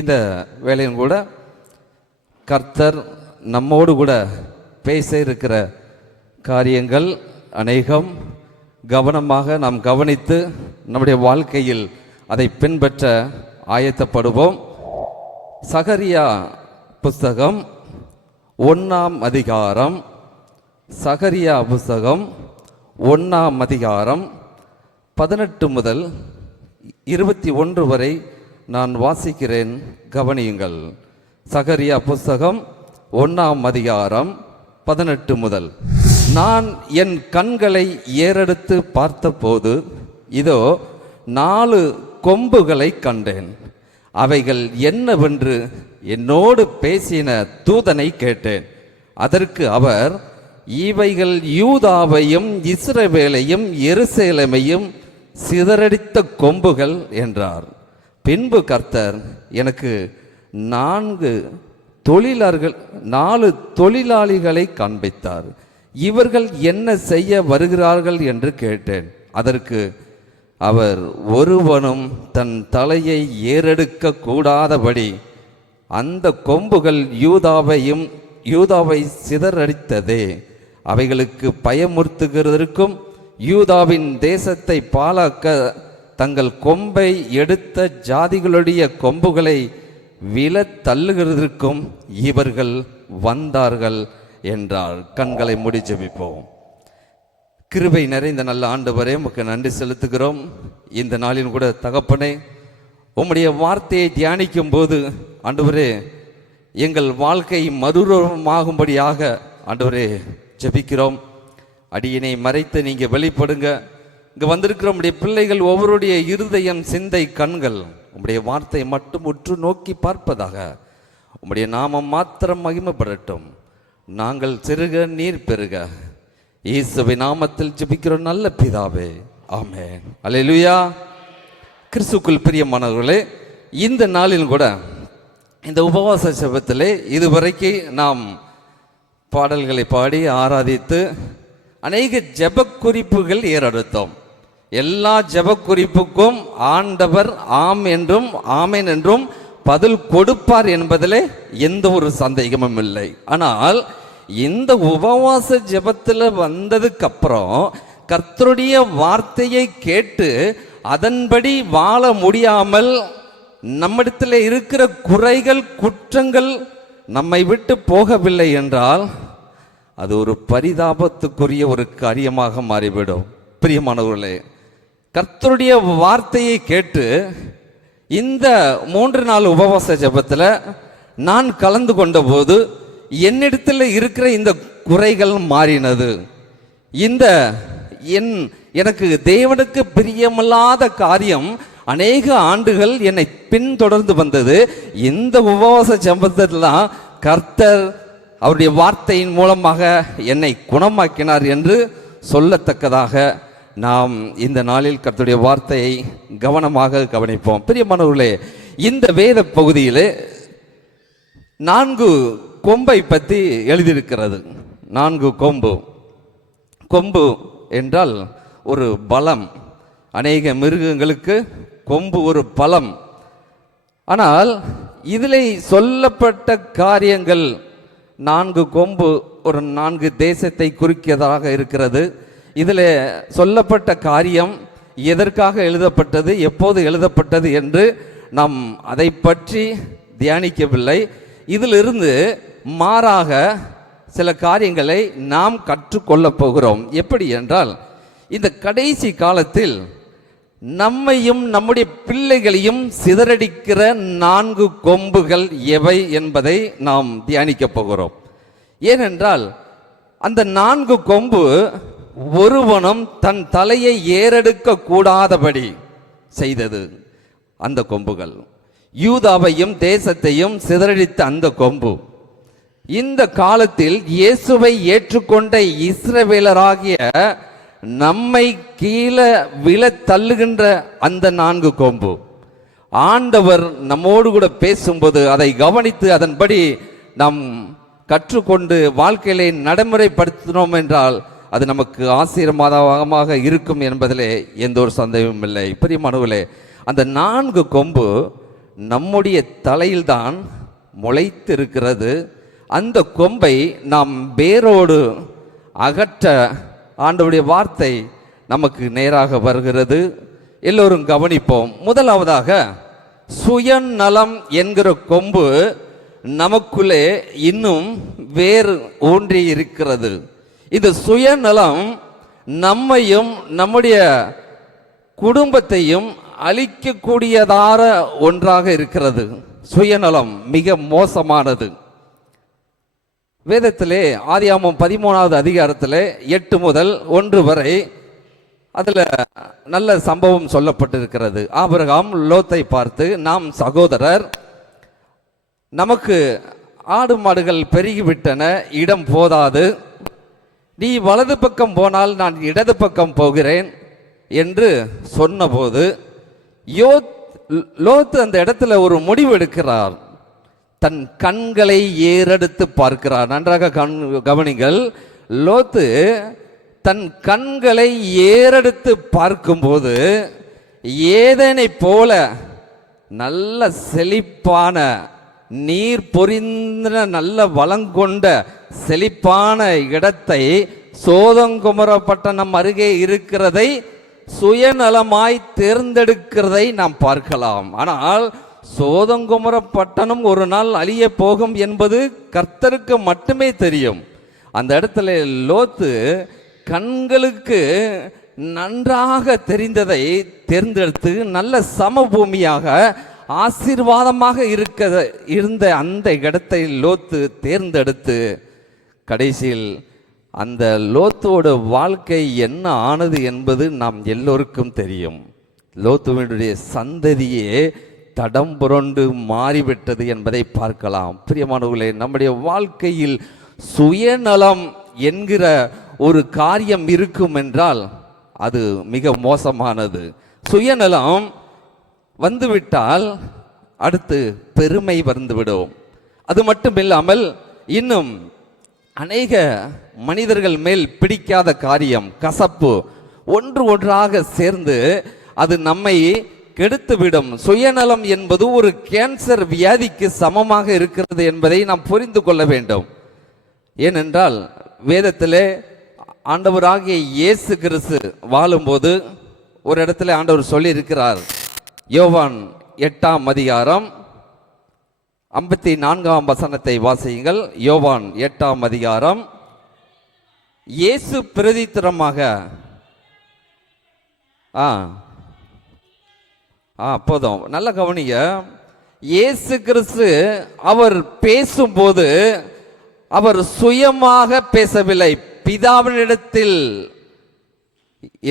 இந்த வேலையும் கூட கர்த்தர் நம்மோடு கூட பேச இருக்கிற காரியங்கள் அநேகம் கவனமாக நாம் கவனித்து நம்முடைய வாழ்க்கையில் அதை பின்பற்ற ஆயத்தப்படுவோம். சகரியா புஸ்தகம் 1ஆம் அதிகாரம், சகரியா புஸ்தகம் 1ஆம் அதிகாரம் 18 முதல் 21 வரை நான் வாசிக்கிறேன், கவனியுங்கள். சகரியா புஸ்தகம் 1ஆம் அதிகாரம் 18 முதல். நான் என் கண்களை ஏறெடுத்து பார்த்தபோது இதோ 4 கொம்புகளை கண்டேன். அவைகள் என்னவென்று என்னோடு பேசின தூதனை கேட்டேன். அதற்கு அவர், இவைகள் யூதாவையும் இஸ்ரவேலையும் எருசலேமையும் சிதறடித்த கொம்புகள் என்றார். பின்பு கர்த்தர் எனக்கு 4 தொழிலாளிகளை காண்பித்தார். இவர்கள் என்ன செய்ய வருகிறார்கள் என்று கேட்டேன். அதற்கு அவர், ஒருவனும் தன் தலையை ஏறெடுக்க கூடாதபடி அந்த கொம்புகள் யூதாவை சிதறடித்ததே. அவைகளுக்கு பயமுறுத்துகிறதற்கும் யூதாவின் தேசத்தை பாழாக்க தங்கள் கொம்பை எடுத்த ஜாதிகளுடைய கொம்புகளை விழ தள்ளுகிறதற்கும் இவர்கள் வந்தார்கள் என்றார். கண்களை மூடி ஜெபிப்போம். கிருபை நிறைந்த நல்ல ஆண்டவரே, உமக்கு நன்றி செலுத்துகிறோம். இந்த நாளின் கூட தகப்பனே, உம்முடைய வார்த்தையை தியானிக்கும் போது ஆண்டவரே, எங்கள் வாழ்க்கை மறுரூபமாகும்படியாக ஆண்டவரே ஜெபிக்கிறோம். அடியினை மறைத்து நீங்கள் வெளிப்படுங்க. இங்கே வந்திருக்கிற உம்முடைய பிள்ளைகள் ஒவ்வொருடைய இருதயம், சிந்தை, கண்கள் உம்முடைய வார்த்தை மட்டும் உற்று நோக்கி பார்ப்பதாக. உம்முடைய நாமம் மாத்திரம் மகிமைப்படட்டும். நாங்கள் சிறுக, நீர் பெருக. இயேசுவின் நாமத்தில் ஜெபிக்கிறோம் நல்ல பிதாவே, ஆமென். அல்லேலூயா. கிறிஸ்துவுக்குள் பிரியமானவர்களே, இந்த நாளில் கூட இந்த உபவாச ஜெபத்திலே இதுவரைக்கும் நாம் பாடல்களை பாடி ஆராதித்து அநேக ஜெப குறிப்புகள் ஏறெடுத்தோம். எல்லா ஜெப குறிப்புக்கும் ஆண்டவர் ஆம் என்றும் ஆமேன் என்றும் பதில் கொடுப்பார் என்பதிலே எந்த ஒரு சந்தேகமும் இல்லை. ஆனால் இந்த உபவாச ஜெபத்தில் வந்ததுக்கு அப்புறம் கர்த்தருடைய வார்த்தையை கேட்டு அதன்படி வாழ முடியாமல் நம்மிடத்தில் இருக்கிற குறைகள், குற்றங்கள் நம்மை விட்டு போகவில்லை என்றால் அது ஒரு பரிதாபத்துக்குரிய ஒரு காரியமாக மாறிவிடும். பிரியமானவர்களே, கர்த்தருடைய வார்த்தையை கேட்டு இந்த 3 நாள் உபவாச ஜெபத்தில் நான் கலந்து கொண்ட போது என்னிடத்தில் இருக்கிற இந்த குறைகள் மாறினது. எனக்கு தேவனுக்கு பிரியமில்லாத காரியம் அநேக ஆண்டுகள் என்னை பின்தொடர்ந்து வந்தது. இந்த உபவாச ஜெபத்திலாம் கர்த்தர் அவருடைய வார்த்தையின் மூலமாக என்னை குணமாக்கினார் என்று சொல்லத்தக்கதாக நாம் இந்த நாளில் கர்த்தருடைய வார்த்தையை கவனமாக கவனிப்போம். பிரியமானவர்களே, இந்த வேத பகுதியில் 4 கொம்பை பற்றி எழுதியிருக்கிறது. 4 கொம்பு என்றால் ஒரு பலம். அநேக மிருகங்களுக்கு கொம்பு ஒரு பலம். ஆனால் இதில் சொல்லப்பட்ட காரியங்கள் 4 கொம்பு ஒரு 4 தேசத்தை குறிக்கிறதாக இருக்கிறது. இதில் சொல்லப்பட்ட காரியம் எதற்காக எழுதப்பட்டது, எப்போது எழுதப்பட்டது என்று நாம் அதை பற்றி தியானிக்கவில்லை. இதிலிருந்து மாறாக சில காரியங்களை நாம் கற்றுக்கொள்ளப் போகிறோம். எப்படி என்றால், இந்த கடைசி காலத்தில் நம்மையும் நம்முடைய பிள்ளைகளையும் சிதறடிக்கிற 4 கொம்புகள் எவை என்பதை நாம் தியானிக்கப் போகிறோம். ஏனென்றால் அந்த 4 கொம்பு ஒருவனும் தன் தலையை ஏறெடுக்க கூடாதபடி செய்தது. அந்த கொம்புகள் யூதாவையும் தேசத்தையும் சிதறடித்த அந்த கொம்பு இந்த காலத்தில் இயேசுவை ஏற்றுக்கொண்ட இஸ்ரவேலராகிய நம்மை கீழே விழ தள்ளுகின்ற அந்த 4 கொம்பு. ஆண்டவர் நம்மோடு கூட பேசும்போது அதை கவனித்து அதன்படி நாம் கற்றுக்கொண்டு வாழ்க்கையிலே நடைமுறைப்படுத்தினோம் என்றால் அது நமக்கு ஆசீர்வாதமாக இருக்கும் என்பதிலே எந்த ஒரு சந்தேகமும் இல்லை. பிரியமானவர்களே, அந்த 4 கொம்பு நம்முடைய தலையில்தான் முளைத்திருக்கிறது. அந்த கொம்பை நாம் வேரோடு அகற்ற ஆண்டவருடைய வார்த்தை நமக்கு நேராக வருகிறது. எல்லோரும் கவனிப்போம். முதலாவதாக, சுயநலம் என்கிற கொம்பு நமக்குள்ளே இன்னும் வேறு ஊன்றி இருக்கிறது. இந்த சுயநலம் நம்மையும் நம்முடைய குடும்பத்தையும் அழிக்கக்கூடியதான ஒன்றாக இருக்கிறது. சுயநலம் மிக மோசமானது. வேதத்திலே ஆதியாகமம் 13வது அதிகாரத்திலே 8 முதல் 1 வரை அதில் நல்ல சம்பவம் சொல்லப்பட்டிருக்கிறது. ஆபிரகாம் லோத்தை பார்த்து, நாம் சகோதரர், நமக்கு ஆடு மாடுகள் பெருகிவிட்டன, இடம் போதாது, நீ வலது பக்கம் போனால் நான் இடது பக்கம் போகிறேன் என்று சொன்னபோது லோத்து அந்த இடத்துல ஒரு முடிவு எடுக்கிறார். தன் கண்களை ஏறெடுத்து பார்க்கிறார். நன்றாக கவனிங்கள். லோத்து தன் கண்களை ஏறெடுத்து பார்க்கும்போது ஏதேனை போல நல்ல செழிப்பான நீர் பொரிந்த நல்ல வளங்கொண்ட செழிப்பான இடத்தை, சோதங்குமர பட்டணம் அருகே இருக்கிறதை சுயநலமாய் தேர்ந்தெடுக்கிறதை நாம் பார்க்கலாம். ஆனால் சோதங்குமர பட்டணம் ஒரு நாள் அழிய போகும் என்பது கர்த்தருக்கு மட்டுமே தெரியும். அந்த இடத்துல லோத்து கண்களுக்கு நன்றாக தெரிந்ததை தேர்ந்தெடுத்து நல்ல சமபூமியாக ஆசீர்வாதமாக இருந்த அந்த இடத்தை லோத்து தேர்ந்தெடுத்து கடைசியில் அந்த லோத்துவோட வாழ்க்கை என்ன ஆனது என்பது நாம் எல்லோருக்கும் தெரியும். லோத்துவினுடைய சந்ததியே தடம் புரண்டு மாறிவிட்டது என்பதை பார்க்கலாம். பிரியமானவர்களே, நம்முடைய வாழ்க்கையில் சுயநலம் என்கிற ஒரு காரியம் இருக்கும் என்றால் அது மிக மோசமானது. சுயநலம் வந்துவிட்டால் அடுத்து பெருமை வந்துவிடும். அது மட்டும் இல்லாமல் இன்னும் அநேக மனிதர்கள் மேல் பிடிக்காத காரியம், கசப்பு ஒன்றாக சேர்ந்து அது நம்மை கெடுத்துவிடும். சுயநலம் என்பது ஒரு கேன்சர் வியாதிக்கு சமமாக இருக்கிறது என்பதை நாம் புரிந்து கொள்ள வேண்டும். ஏனென்றால் வேதத்திலே ஆண்டவராகிய இயேசு கிறிஸ்து வாழும்போது ஒரு இடத்துல ஆண்டவர் சொல்லி இருக்கிறார். யோவான் 8ஆம் அதிகாரம் 54ஆம் வசனத்தை வாசியுங்கள். யோவான் 8ஆம் அதிகாரம். இயேசு பிரதித்திரமாக போதும், நல்ல கவனிங்க. இயேசு கிறிஸ்து அவர் பேசும்போது அவர் சுயமாக பேசவில்லை. பிதாவினிடத்தில்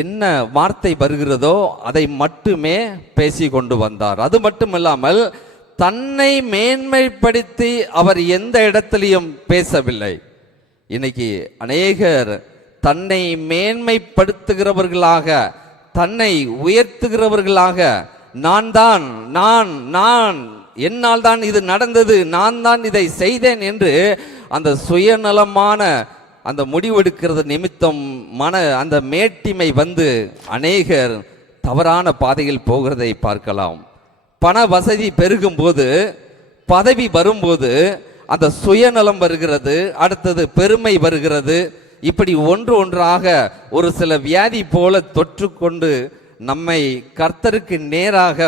என்ன வார்த்தை வருகிறதோ அதை மட்டுமே பேசி கொண்டு வந்தார். அது மட்டுமல்லாமல் தன்னை மேன்மைப்படுத்தி அவர் எந்த இடத்திலையும் பேசவில்லை. இன்னைக்கு அநேகர் தன்னை மேன்மைப்படுத்துகிறவர்களாக, தன்னை உயர்த்துகிறவர்களாக, நான் என்னால் தான் இது நடந்தது, நான் தான் இதை செய்தேன் என்று அந்த சுயநலமான அந்த முடிவெடுக்கிறது நிமித்தம் அந்த மேட்டிமை வந்து அநேகர் தவறான பாதையில் போகிறதை பார்க்கலாம். பண வசதி பெருகும் போது, பதவி வரும்போது அந்த சுயநலம் வருகிறது, அடுத்தது பெருமை வருகிறது. இப்படி ஒன்றாக ஒரு சில வியாதி போல தொற்றுக்கொண்டு நம்மை கர்த்தருக்கு நேராக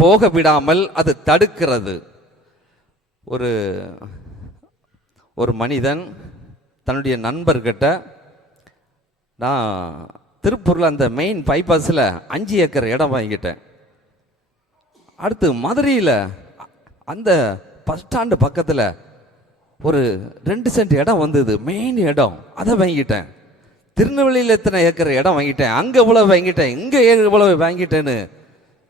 போக விடாமல் அது தடுக்கிறது. ஒரு மனிதன் தன்னுடைய நண்பர்கிட்ட, நான் திருப்பூரில் அந்த மெயின் பைபாஸில் 5 ஏக்கர் இடம் வாங்கிட்டேன், அடுத்து மதுரையில் அந்த பஸ் ஸ்டாண்டு பக்கத்தில் ஒரு 2 சென்ட் இடம் வந்தது, மெயின் இடம், அதை வாங்கிட்டேன், திருநெல்வேலியில் எத்தனை ஏக்கர் இடம் வாங்கிட்டேன், அங்கே இவ்வளவு வாங்கிட்டேன், இங்கே இவ்வளவு வாங்கிட்டேன்னு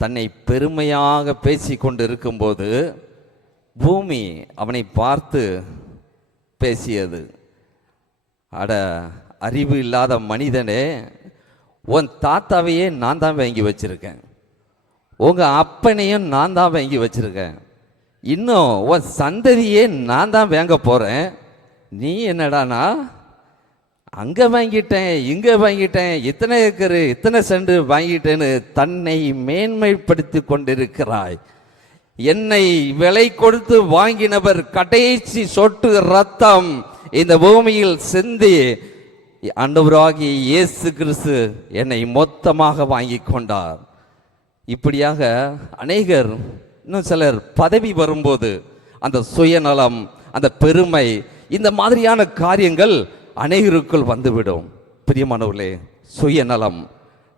தன்னை பெருமையாக பேசி கொண்டு இருக்கும்போது பூமி அவனை பார்த்து பேசியது. அட அறிவு இல்லாத மனிதனே, உன் தாத்தாவையே நான் தான் வாங்கி வச்சிருக்கேன், உங்கள் அப்பனையும் நான் தான் வாங்கி வச்சிருக்கேன், இன்னும் உன் சந்ததியே நான் தான் வாங்க போகிறேன், நீ என்னடானா அங்கே வாங்கிட்டேன், இங்கே வாங்கிட்டேன், இத்தனை ஏக்கரு இத்தனை சென்ட் வாங்கிட்டேன்னு தன்னை மேன்மைப்படுத்தி கொண்டிருக்கிறாய். என்னை விலை கொடுத்து வாங்கினவர் கடைசி சொட்டு ரத்தம் இந்த பூமியில் சிந்தி ஆண்டவராகிய இயேசு கிறிஸ்து என்னை மொத்தமாக வாங்கி கொண்டார். இப்படியாக அநேகர், இன்னும் சிலர் பதவி வரும்போது அந்த சுயநலம், அந்த பெருமை, இந்த மாதிரியான காரியங்கள் அநேகருக்குள் வந்துவிடும். பிரியமானவர்களே, சுயநலம்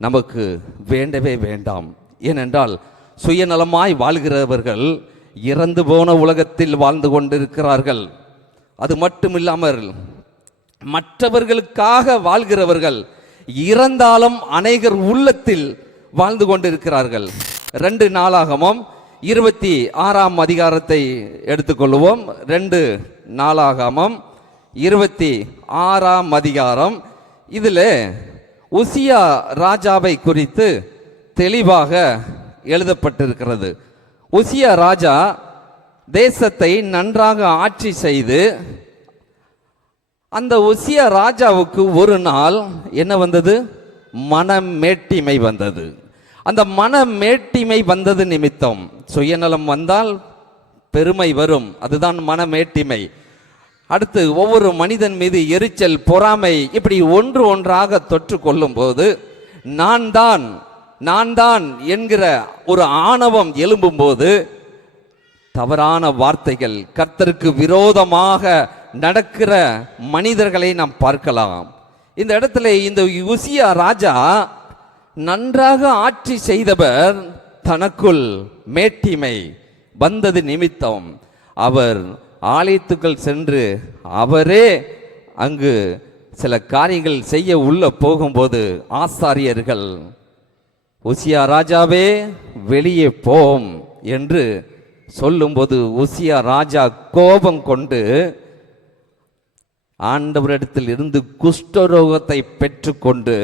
நமக்கு வேண்டவே வேண்டாம். ஏனென்றால் சுயநலமாய் வாழ்கிறவர்கள் இறந்து போன உலகத்தில் வாழ்ந்து கொண்டிருக்கிறார்கள். அது மட்டுமில்லாமல் மற்றவர்களுக்காக வாழ்கிறவர்கள் இறந்தாலும் அநேகர் உள்ளத்தில் வாழ்ந்து கொண்டிருக்கிறார்கள். 2 நாளாகமம் 26ஆம் அதிகாரத்தை எடுத்துக்கொள்வோம். 2 நாளாகமம் 26ஆம் அதிகாரம். இதில் உசியா ராஜாவை குறித்து தெளிவாக எழுதப்பட்டிருக்கிறது. உசியா ராஜா தேசத்தை நன்றாக ஆட்சி செய்து, அந்த உசியா ராஜாவுக்கு ஒரு நாள் என்ன வந்தது? மனமேட்டிமை வந்தது. அந்த மனமேட்டிமை வந்தது நிமித்தம், சுயநலம் வந்தால் பெருமை வரும், அதுதான் மனமேட்டிமை. அடுத்து ஒவ்வொரு மனிதன் மீது எரிச்சல், பொறாமை, இப்படி ஒன்று ஒன்றாக தொற்று கொள்ளும் போது நான் தான் என்கிற ஒரு ஆணவம் எழும்பும் போது தவறான வார்த்தைகள், கர்த்தருக்கு விரோதமாக நடக்கிற மனிதர்களை நாம் பார்க்கலாம். இந்த இடத்துல இந்த உசியா ராஜா நன்றாக ஆட்சி செய்தவர், தனக்குள் மேட்டிமை வந்தது நிமித்தம் அவர் ஆலயத்துக்குள் சென்று அவரே அங்கு சில காரியங்கள் செய்ய உள்ள போகும்போது ஆசாரியர்கள், உசியா ராஜாவே வெளியே போம் என்று சொல்லும்போது உசியா ராஜா கோபம் கொண்டு ஆண்டவரிடத்தில் இருந்து குஷ்டரோகத்தை பெற்றுக்கொண்டு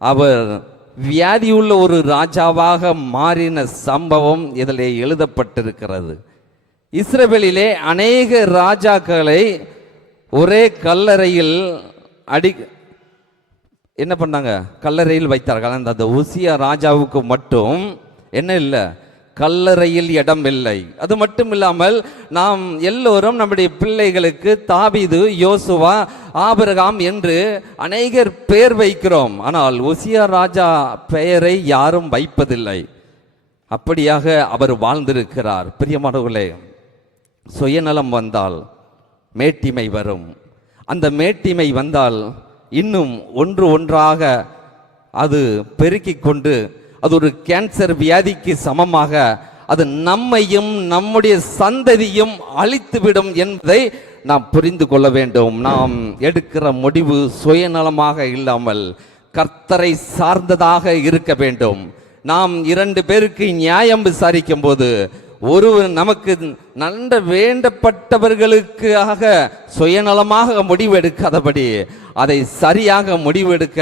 அவர் வியாதியுள்ள ஒரு ராஜாவாக மாறின சம்பவம் இதில் எழுதப்பட்டிருக்கிறது. இஸ்ரவேலிலே அநேக ராஜாக்களை ஒரே கல்லறையில் என்ன பண்ணாங்க? கல்லறையில் வைத்தார்கள். அந்த உசியா ராஜாவுக்கு மட்டும் என்ன இல்லை? கல்லறையில் இடம் இல்லை. அது மட்டும் இல்லாமல் நாம் எல்லோரும் நம்முடைய பிள்ளைகளுக்கு தாவீது, யோசுவா, ஆபிரகாம் என்று அநேகர் பெயர் வைக்கிறோம். ஆனால் உசியா ராஜா பெயரை யாரும் வைப்பதில்லை. அப்படியாக அவர் வாழ்ந்திருக்கிறார். பிரியமானவர்களே, சுயநலம் வந்தால் மேட்டிமை வரும். அந்த மேட்டிமை வந்தால் இன்னும் ஒன்று ஒன்றாக அது பெருக்கிக் கொண்டு அது ஒரு கேன்சர் வியாதிக்கு சமமாக அது நம்மையும் நம்முடைய சந்ததியும் அழித்துவிடும் என்பதை நாம் புரிந்து கொள்ள வேண்டும். நாம் எடுக்கிற முடிவு சுயநலமாக இல்லாமல் கர்த்தரை சார்ந்ததாக இருக்க வேண்டும். நாம் 2 பேருக்கு நியாயம் விசாரிக்கும் போது ஒருவர் நமக்கு நல்ல வேண்டப்பட்டவர்களுக்காக சுயநலமாக முடிவெடுக்காதபடி அதை சரியாக முடிவெடுக்க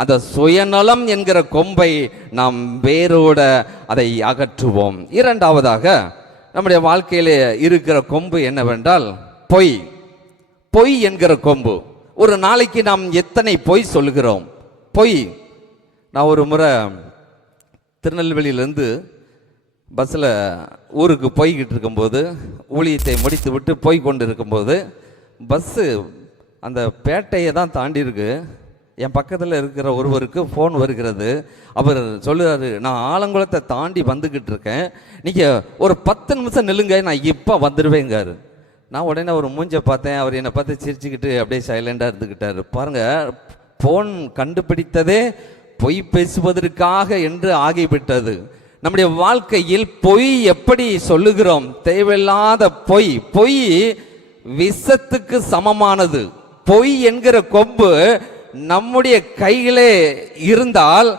அந்த சுயநலம் என்கிற கொம்பை நாம் வேரோட அதை அகற்றுவோம். 2வதாக நம்முடைய வாழ்க்கையில் இருக்கிற கொம்பு என்னவென்றால் பொய் என்கிற கொம்பு. ஒரு நாளைக்கு நாம் எத்தனை பொய் சொல்கிறோம்? பொய். நான் ஒரு முறை திருநெல்வேலியிலேருந்து பஸ்ஸில் ஊருக்கு போய்கிட்டு இருக்கும்போது, ஊழியத்தை முடித்து விட்டு போய் கொண்டு இருக்கும்போது பஸ்ஸு அந்த பேட்டையை தான் தாண்டி இருக்கு. என் பக்கத்தில் இருக்கிற ஒருவருக்கு ஃபோன் வருகிறது. அவர் சொல்லுறாரு, நான் ஆலங்குளத்தை தாண்டி வந்துக்கிட்டு இருக்கேன், நீங்கள் ஒரு 10 நிமிஷம் நில்லுங்க, நான் இப்போ வந்துடுவேங்காரு. நான் உடனே ஒரு மூஞ்சை பார்த்தேன். அவர் என்னை பார்த்து சிரிச்சுக்கிட்டு அப்படியே சைலண்டாக இருந்துக்கிட்டார். பாருங்கள், ஃபோன் கண்டுபிடித்ததே பொய் பேசுவதற்காக என்று ஆகிவிட்டது. நம்முடைய வாழ்க்கையில் பொய் எப்படி சொல்லுகிறோம்? தேவையில்லாத பொய் விஷத்துக்கு சமமானது. பொய் என்கிற கொம்பு நம்முடைய கையிலே இருந்தால்,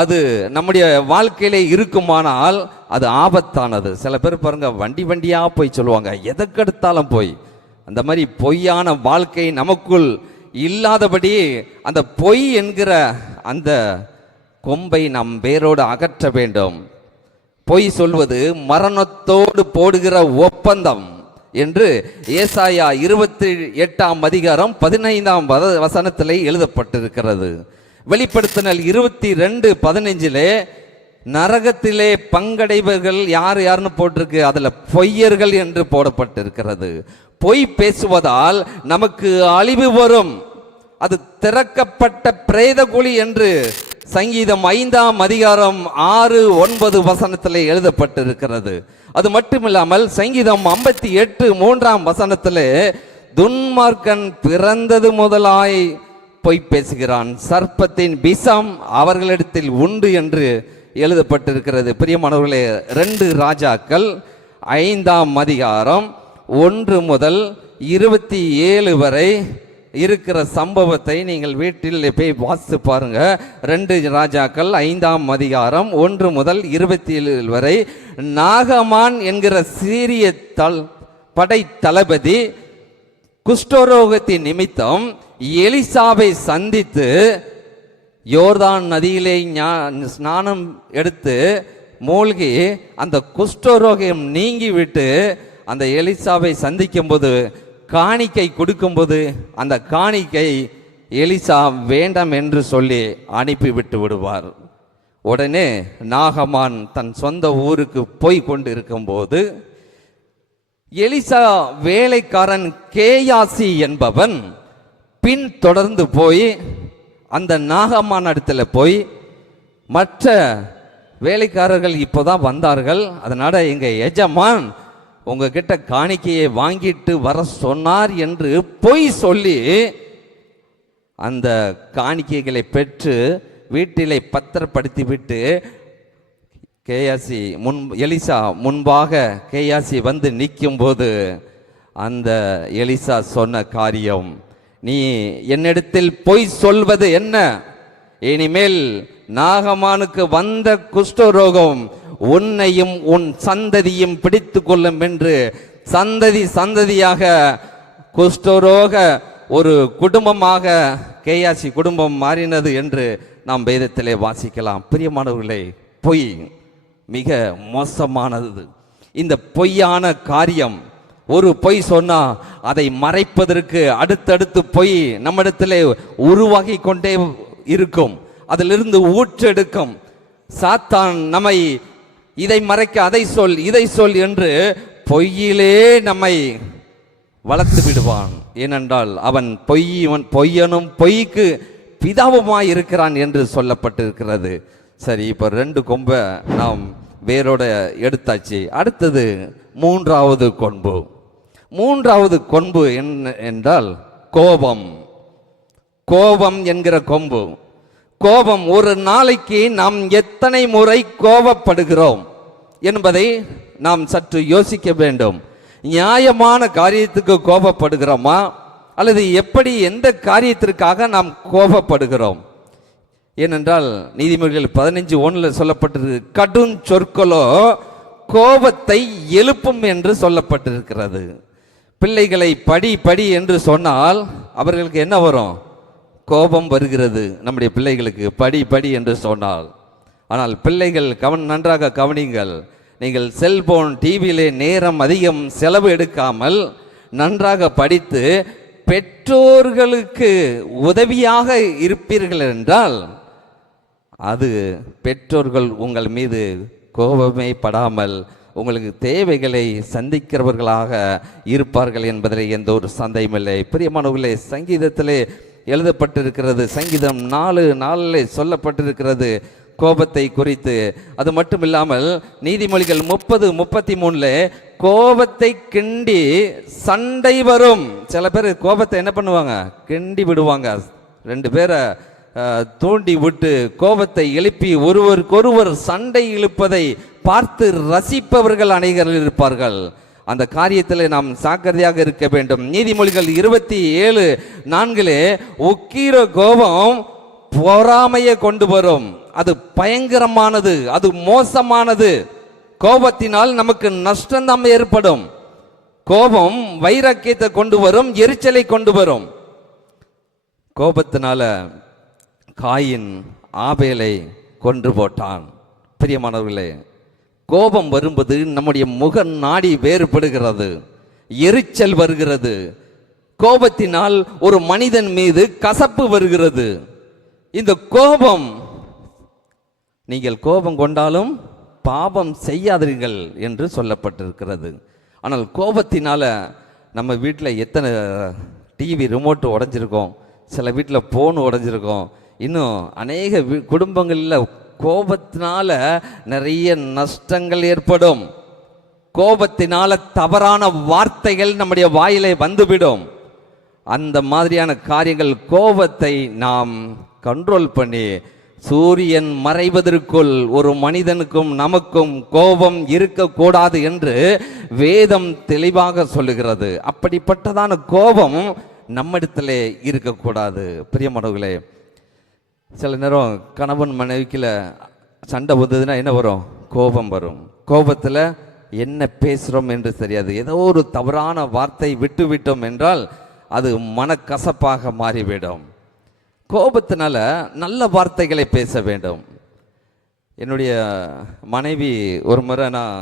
அது நம்முடைய வாழ்க்கையிலே இருக்குமானால் அது ஆபத்தானது. சில பேர் பாருங்க, வண்டியா போய் சொல்லுவாங்க, எதற்கெடுத்தாலும் போய். அந்த மாதிரி பொய்யான வாழ்க்கை நமக்குள் இல்லாதபடி அந்த பொய் என்கிற அந்த கொம்பை நாம் வேரோடு அகற்ற வேண்டும். பொய் சொல்வது மரணத்தோடு போடுகிற ஒப்பந்தம் என்று ஏசாயா 28ஆம் அதிகாரம் 15ஆம் வசனத்திலே எழுதப்பட்டிருக்கிறது. வெளிப்படுத்தினல் 22:15 நரகத்திலே பங்கடைவர்கள் யார் யாருன்னு போட்டிருக்கு, அதுல பொய்யர்கள் என்று போடப்பட்டிருக்கிறது. பொய் பேசுவதால் நமக்கு அழிவு வரும். அது திறக்கப்பட்ட பிரேத குழி என்று சங்கீதம் 5ஆம் அதிகாரம் 6, 9 வசனத்திலே எழுதப்பட்டிருக்கிறது. அது மட்டுமில்லாமல் சங்கீதம் 58, 3ஆம் வசனத்திலே துன்மார்க்கன் பிறந்தது முதலாய் பொய் பேசுகிறான், சர்ப்பத்தின் விஷம் அவர்களிடத்தில் உண்டு என்று எழுதப்பட்டிருக்கிறது. பிரியமானவர்களே, 2 ராஜாக்கள் 5ஆம் அதிகாரம் 1 முதல் 27 வரை இருக்கிற சம்பவத்தை நீங்கள் வீட்டில் போய் வாசித்து பாருங்க. 2 ராஜாக்கள் 5ஆம் அதிகாரம் 1 முதல் 27 வரை நாகமான் என்கிற சீரிய படை தளபதி குஷ்டரோகத்தின் நிமித்தம் எலிசாவை சந்தித்து யோர்தான் நதியிலே ஸ்நானம் எடுத்து மூழ்கி அந்த குஷ்டரோகம் நீங்கிவிட்டு அந்த எலிசாவை சந்திக்கும் போது காணிக்கை கொடுக்கும்போது அந்த காணிக்கை எலிசா வேண்டாம் என்று சொல்லி அனுப்பிவிட்டு விடுவார். உடனே நாகமான் தன் சொந்த ஊருக்கு போய் கொண்டு இருக்கும்போது எலிசா வேலைக்காரன் கேயாசி என்பவன் பின் தொடர்ந்து போய் அந்த நாகமான் இடத்துல போய், மற்ற வேலைக்காரர்கள் இப்போதான் வந்தார்கள், அதனால எங்க எஜமான் உங்ககிட்ட காணிக்கையை வாங்கிட்டு வர சொன்னார் என்று பொய் சொல்லி அந்த காணிக்கைகளை பெற்று வீட்டிலே பத்திரப்படுத்திவிட்டு கேயாசி எலிசா முன்பாக கேயாசி வந்து நிற்கும் போது அந்த எலிசா சொன்ன காரியம், நீ என்னிடத்தில் பொய் சொல்வது என்ன? இனிமேல் நாகமானுக்கு வந்த குஷ்டரோகம் உன்னையும் உன் சந்ததியும் பிடித்து கொள்ளும் என்று சந்ததி சந்ததியாக குஷ்டரோக ஒரு குடும்பமாக கேயாசி குடும்பம் மாறினது என்று நாம் வேதத்திலே வாசிக்கலாம். பிரியமானவர்களே, பொய் மிக மோசமானது. இந்த பொய்யான காரியம், ஒரு பொய் சொன்னா அதை மறைப்பதற்கு அடுத்தடுத்து பொய் நம்மிடத்திலே உருவாகி கொண்டே இருக்கும், அதிலிருந்து ஊற்றெடுக்கும். சாத்தான் நம்மை இதை மறைக்க அதை சொல் இதை சொல் என்று பொய்யிலே நம்மை வளர்த்து விடுவான். ஏனென்றால் அவன் பொய்யனும் பொய்க்கு பிதாவுமாய் இருக்கிறான் என்று சொல்லப்பட்டிருக்கிறது. சரி, இப்போ 2 கொம்பை நாம் வேரோட எடுத்தாச்சு. அடுத்தது 3வது கொம்பு. 3வது கொம்பு என்ன என்றால் கோபம். கோபம் என்கிற கொம்பு. கோபம், ஒரு நாளைக்கு நாம் எத்தனை முறை கோபப்படுகிறோம் என்பதை நாம் சற்று யோசிக்க வேண்டும். நியாயமான காரியத்துக்கு கோபப்படுகிறோமா, அல்லது எப்படி எந்த காரியத்திற்காக நாம் கோபப்படுகிறோம்? ஏனென்றால் நீதிமொழிகள் 15:1 சொல்லப்பட்டிருக்கு, கடும் சொற்களோ கோபத்தை எழுப்பும் என்று சொல்லப்பட்டிருக்கிறது. பிள்ளைகளை படி படி என்று சொன்னால் அவர்களுக்கு என்ன வரும்? கோபம் வருகிறது நம்முடைய பிள்ளைகளுக்கு, படி படி என்று சொன்னால். ஆனால் பிள்ளைகள் நன்றாக கவனிங்கள். நீங்கள் செல்போன் டிவியிலே நேரம் அதிகம் செலவு எடுக்காமல் நன்றாக படித்து பெற்றோர்களுக்கு உதவியாக இருப்பீர்கள் என்றால் அது பெற்றோர்கள் உங்கள் மீது கோபமே படாமல் உங்களுக்கு தேவைகளை சந்திக்கிறவர்களாக இருப்பார்கள் என்பதில் எந்த ஒரு சந்தேகமில்லை. பிரியமானவர்களே, சங்கீதத்திலே எழுதப்பட்டிருக்கிறது, சங்கீதம் 4:4 சொல்லப்பட்டிருக்கிறது கோபத்தை குறித்து. அது மட்டும் இல்லாமல் நீதிமொழிகள் 30:33 கோபத்தை கிண்டி சண்டை வரும். சில பேர் கோபத்தை என்ன பண்ணுவாங்க? கிண்டி விடுவாங்க. 2 பேரை தூண்டி விட்டு கோபத்தை எழுப்பி ஒருவருக்கொருவர் சண்டை இழுப்பதை பார்த்து ரசிப்பவர்கள் அநேகர்கள் இருப்பார்கள். அந்த காரியத்தில் நாம் ஜாக்கிரதையாக இருக்க வேண்டும். நீதிமொழிகள் 27:4 உக்கிர கோபம் பொறாமையை கொண்டு வரும். அது பயங்கரமானது, அது மோசமானது. கோபத்தினால் நமக்கு நஷ்டம் ஏற்படும். கோபம் வைராக்கியத்தை கொண்டு வரும், எரிச்சலை கொண்டு வரும். கோபத்தினால காயின் ஆபேலை கொன்று போட்டான். பிரியமானவர்களே, கோபம் வரும்போது நம்முடைய முக நாடி வேறுபடுகிறது, எரிச்சல் வருகிறது. கோபத்தினால் ஒரு மனிதன் மீது கசப்பு வருகிறது. இந்த கோபம் நீங்கள் கோபம் கொண்டாலும் பாவம் செய்யாதீர்கள் என்று சொல்லப்பட்டிருக்கிறது. ஆனால் கோபத்தினால நம்ம வீட்டில் எத்தனை டிவி ரிமோட்டு உடஞ்சிருக்கோம், சில வீட்டில் ஃபோன் உடஞ்சிருக்கோம், இன்னும் அநேக குடும்பங்களில் கோபத்தினால நிறைய நஷ்டங்கள் ஏற்படும். கோபத்தினால தவறான வார்த்தைகள் நம்முடைய வாயிலே வந்துவிடும். அந்த மாதிரியான காரியங்கள், கோபத்தை நாம் கண்ட்ரோல் பண்ணி, சூரியன் மறைவதற்குள் ஒரு மனிதனுக்கும் நமக்கும் கோபம் இருக்கக்கூடாது என்று வேதம் தெளிவாக சொல்லுகிறது. அப்படிப்பட்டதான கோபம் நம்மிடத்திலே இருக்கக்கூடாது. பிரியமானவர்களே, சில நேரம் கணவன் மனைவிக்குள்ள சண்டை வந்ததுன்னா என்ன வரும்? கோபம் வரும். கோபத்தில் என்ன பேசுகிறோம் என்று தெரியாது. ஏதோ ஒரு தவறான வார்த்தை விட்டு விட்டோம் என்றால் அது மனக்கசப்பாக மாறிவிடும். கோபத்தினால நல்ல வார்த்தைகளை பேச வேண்டும். என்னுடைய மனைவி ஒரு முறை, நான்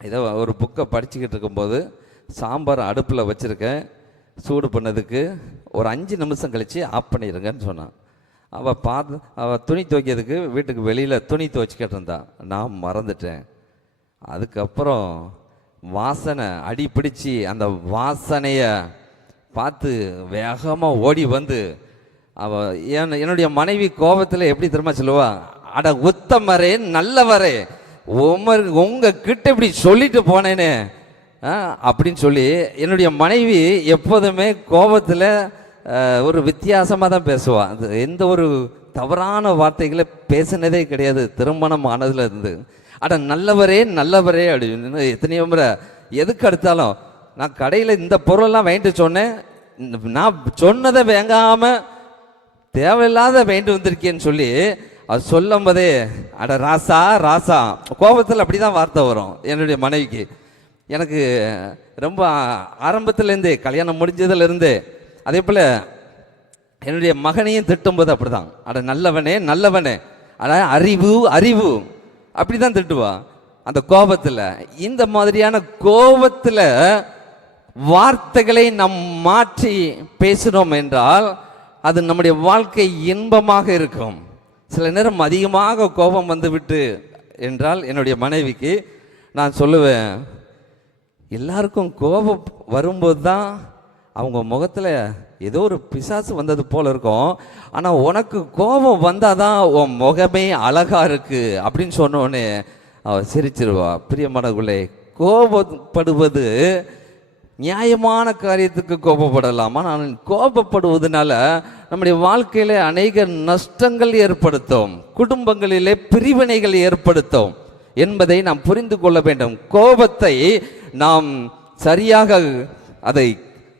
ஏதோ ஒரு புக்கை படிச்சுக்கிட்டு இருக்கும்போது சாம்பார் அடுப்பில் வச்சுருக்கேன், சூடு பண்ணதுக்கு ஒரு 5 நிமிஷம் கழித்து ஆஃப் பண்ணிடுங்கன்னு சொன்னான். அவள் துணி துவைக்கிறதுக்கு வீட்டுக்கு வெளியில் துணி துவைச்சிக்கிட்டு இருந்தான். நான் மறந்துட்டேன். அதுக்கப்புறம் வாசனை அடி பிடிச்சி அந்த வாசனையை பார்த்து வேகமாக ஓடி வந்து என்னுடைய மனைவி கோபத்தில் எப்படி திரும்ப சொல்லுவா, அட உத்தமரே நல்லவரே, உங்க கிட்ட இப்படி சொல்லிட்டு போனேன்னு அப்படின்னு சொல்லி. என்னுடைய மனைவி எப்போதுமே கோபத்தில் ஒரு வித்தியாசமாக தான் பேசுவாள். எந்த ஒரு தவறான வார்த்தைகளை பேசினதே கிடையாது திருமணம் ஆனதுல இருந்து. அட நல்லவரே நல்லவரே அப்படின்னு எத்தனையோ முறை. எதுக்கு எடுத்தாலும் நான் கடையில் இந்த பொருளெல்லாம் வாங்கிட்டு சொன்னேன், நான் சொன்னதை வேங்காமல் தேவையில்லாத வேண்டி வந்திருக்கேன்னு சொல்லி அது சொல்லும் போதே, அட ராசா ராசா, கோபத்தில் அப்படி தான் வார்த்தை வரும் என்னுடைய மனைவிக்கு. எனக்கு ரொம்ப ஆரம்பத்துலேருந்தே, கல்யாணம் முடிஞ்சதுலேருந்தே, அதே போல் என்னுடைய மகனையும் திட்டும்போது அப்படி தான், அட நல்லவனே நல்லவனே, அட அறிவு அறிவு, அப்படி தான் திட்டுவா அந்த கோபத்தில். இந்த மாதிரியான கோபத்தில் வார்த்தைகளை நாம் மாற்றி பேசினோம் என்றால் அது நம்முடைய வாழ்க்கை இன்பமாக இருக்கும். சில நேரம் அதிகமாக கோபம் வந்துவிட்டு என்றால் என்னுடைய மனைவிக்கு நான் சொல்லுவேன், எல்லாருக்கும் கோபம் வரும்போது தான் அவங்க முகத்தில் ஏதோ ஒரு பிசாசு வந்தது போல் இருக்கும், ஆனால் உனக்கு கோபம் வந்தால் தான் உன் முகமே அழகாக இருக்குது அப்படின்னு சொன்னோடனே அவள் சிரிச்சிருவா. பிரியமானவர்களே, கோபப்படுவது நியாயமான காரியத்துக்கு கோபப்படலாம், ஆனால் கோபப்படுவதனால நம்முடைய வாழ்க்கையில் அநேக நஷ்டங்கள் ஏற்படுத்தும், குடும்பங்களிலே பிரிவினைகள் ஏற்படுத்தும் என்பதை நாம் புரிந்து கொள்ள வேண்டும். கோபத்தை நாம் சரியாக அதை